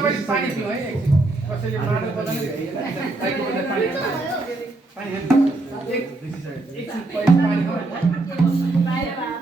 सबैले पानी पिउँ है एकछिन कसैले माटो बजाउने गाईको बजाउने पानी पानी एकछिन पानी खाऊ